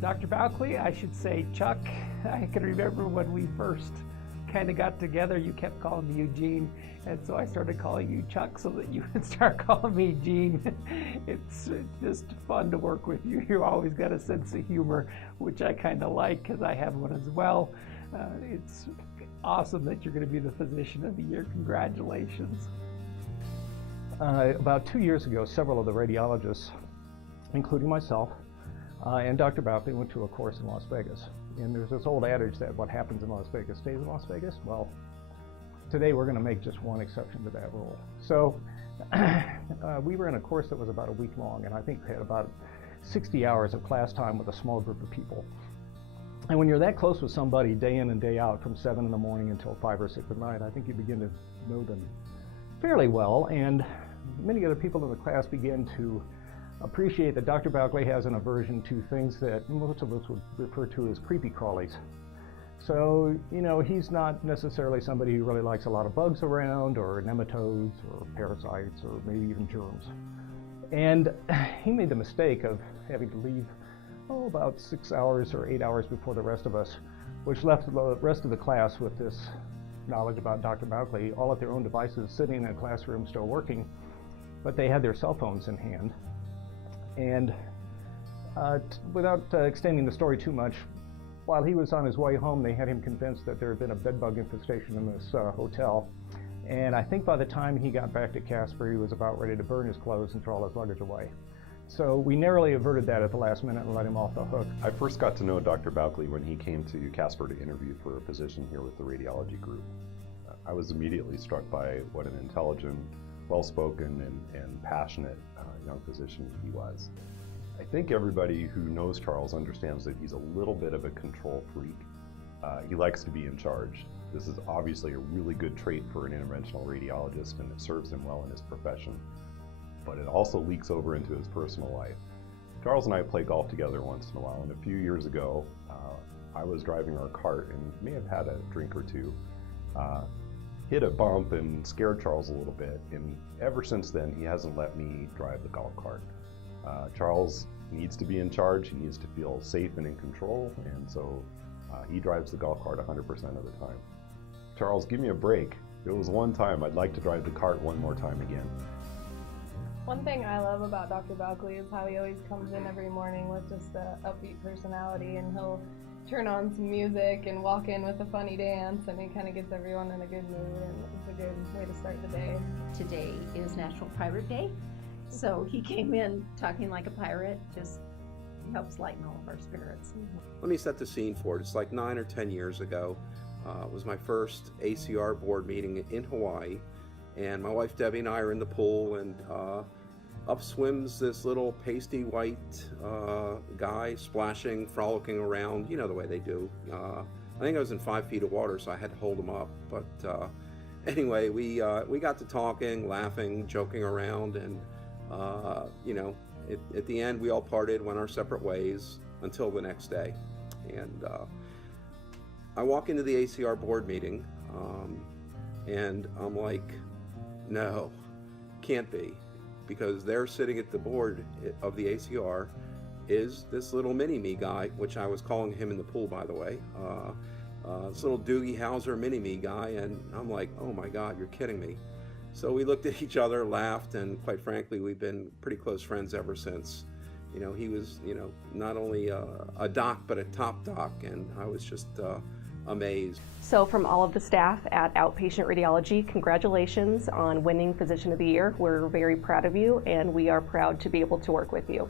Dr. Bowkley, I should say Chuck. I can remember when we first kind of got together, you kept calling me Eugene, and so I started calling you Chuck so that you would start calling me Gene. It's just fun to work with you. You always got a sense of humor, which I kind of like because I have one as well. It's awesome that you're going to be the Physician of the Year. Congratulations. About 2 years ago, several of the radiologists, including myself, and Dr. Bowkley went to a course in Las Vegas. And there's this old adage that what happens in Las Vegas stays in Las Vegas. Well, today we're going to make just one exception to that rule. So we were in a course that was about a week long, and I think we had about 60 hours of class time with a small group of people. And when you're that close with somebody day in and day out from 7 in the morning until 5 or 6 at night, I think you begin to know them fairly well. And many other people in the class began to appreciate that Dr. Bowkley has an aversion to things that most of us would refer to as creepy crawlies. So, you know, he's not necessarily somebody who really likes a lot of bugs around, or nematodes, or parasites, or maybe even germs. And he made the mistake of having to leave, about 6 hours or 8 hours before the rest of us, which left the rest of the class with this knowledge about Dr. Bowkley, all at their own devices, sitting in a classroom still working, but they had their cell phones in hand. And without extending the story too much, while he was on his way home, they had him convinced that there had been a bed bug infestation in this hotel. And I think by the time he got back to Casper, he was about ready to burn his clothes and throw all his luggage away. So we narrowly averted that at the last minute and let him off the hook. I first got to know Dr. Bowkley when he came to Casper to interview for a position here with the radiology group. I was immediately struck by what an intelligent, well-spoken, and passionate young physician he was. I think everybody who knows Charles understands that he's a little bit of a control freak. He likes to be in charge. This is obviously a really good trait for an interventional radiologist, and it serves him well in his profession. But it also leaks over into his personal life. Charles and I play golf together once in a while, and a few years ago, I was driving our cart and may have had a drink or two, hit a bump and scared Charles a little bit, and ever since then he hasn't let me drive the golf cart. Charles needs to be in charge, he needs to feel safe and in control, and so he drives the golf cart 100% of the time. Charles, give me a break. It was one time, I'd like to drive the cart one more time again. One thing I love about Dr. Bowkley is how he always comes in every morning with just an upbeat personality, and he'll turn on some music and walk in with a funny dance, and he kind of gets everyone in a good mood, and it's a good way to start the day. Today is National Pirate Day, so he came in talking like a pirate, just helps lighten all of our spirits. Let me set the scene for it. It's like 9 or 10 years ago. It was my first ACR board meeting in Hawaii, and my wife Debbie and I are in the pool, and up swims this little pasty white guy, splashing, frolicking around, you know the way they do. I think I was in 5 feet of water, so I had to hold him up. But anyway, we got to talking, laughing, joking around, and you know, at the end we all parted, went our separate ways until the next day. And I walk into the ACR board meeting, and I'm like, no, can't be. Because there sitting at the board of the ACR is this little mini-me guy, which I was calling him in the pool, by the way. This little Doogie Howser mini-me guy, and I'm like, oh my God, you're kidding me. So we looked at each other, laughed, and quite frankly, we've been pretty close friends ever since. You know, he was, you know, not only a doc, but a top doc, and I was just amazed. So from all of the staff at Outpatient Radiology, congratulations on winning Physician of the Year. We're very proud of you, and we are proud to be able to work with you.